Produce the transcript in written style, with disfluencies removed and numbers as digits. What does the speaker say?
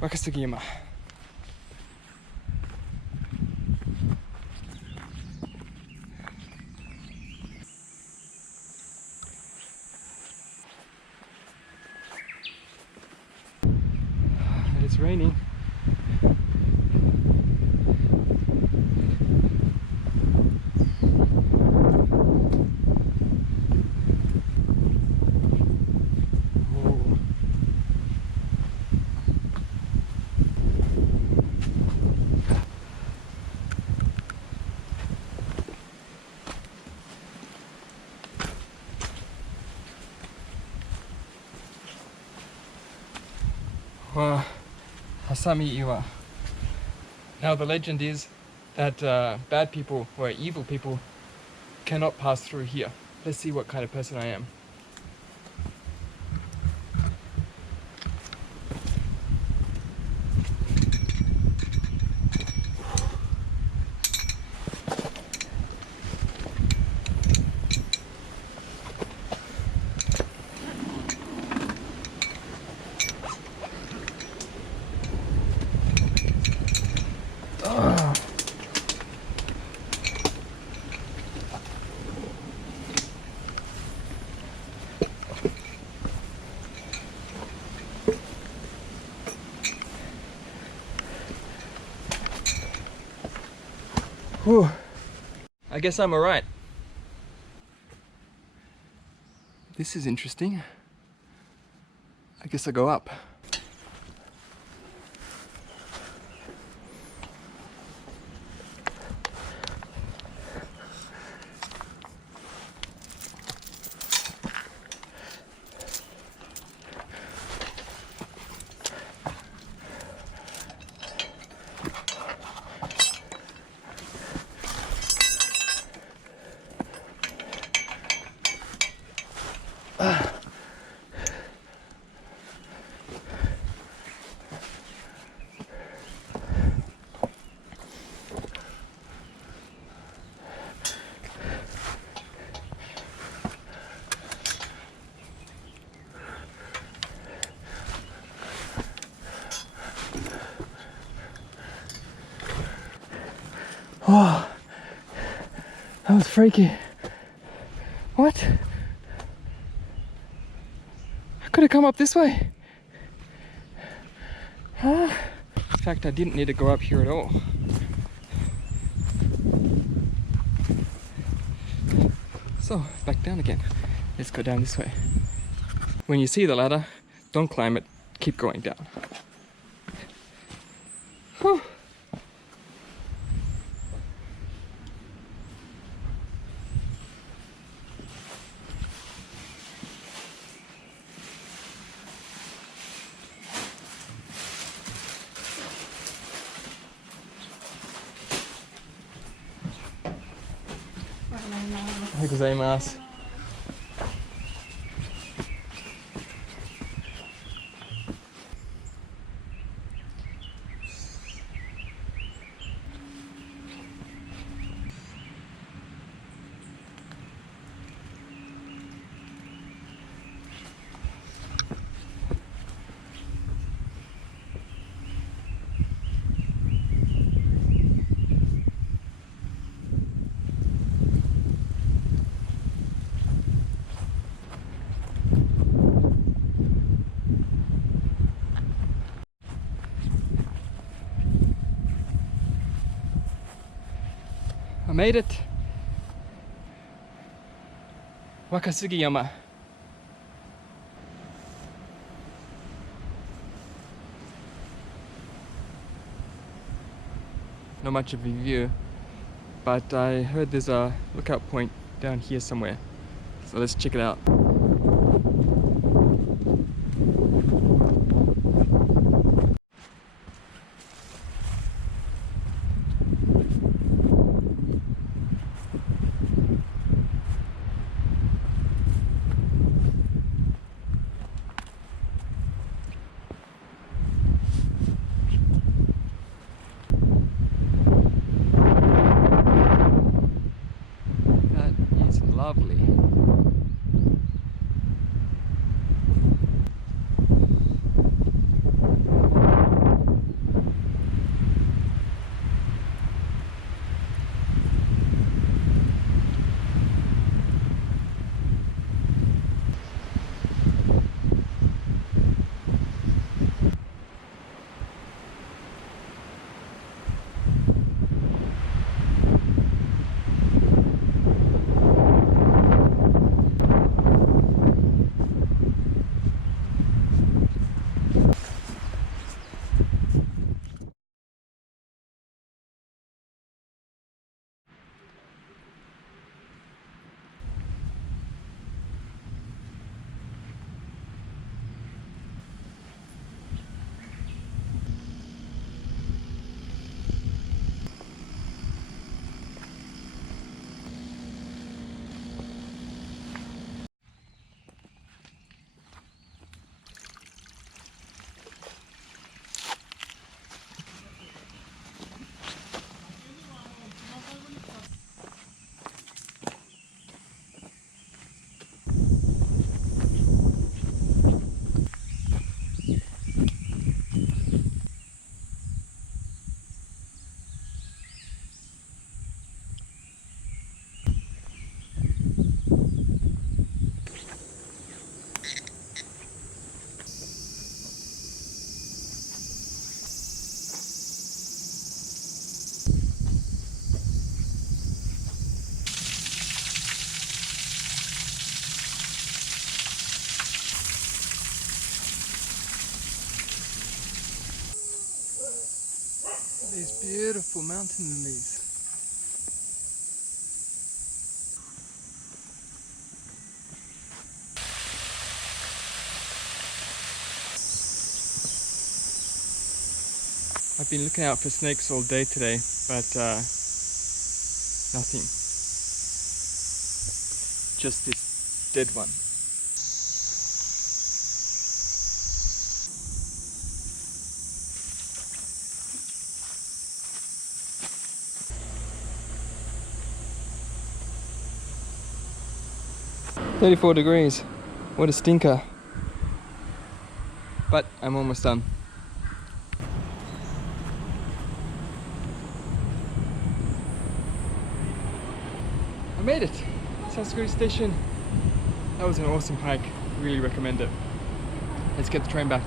Wakasugiyama. It's raining. Hasami Iwa. Now the legend is that bad people or evil people cannot pass through here. Let's see what kind of person I am. Whew. I guess I'm alright. This is interesting. I guess I'll go up. Oh, that was freaky. What? I could have come up this way. Huh? In fact, I didn't need to go up here at all. So, back down again. Let's go down this way. When you see the ladder, don't climb it, keep going down. Whew. Arigatou gozaimasu. I made it. Wakasugiyama. Not much of a view, but I heard there's a lookout point down here somewhere. So let's check it out. Lovely. These beautiful mountain lilies. I've been looking out for snakes all day today, but nothing. Just this dead one. $34. What a stinker. But I'm almost done. I made it! Sasaguri Station. That was an awesome hike. Really recommend it. Let's get the train back.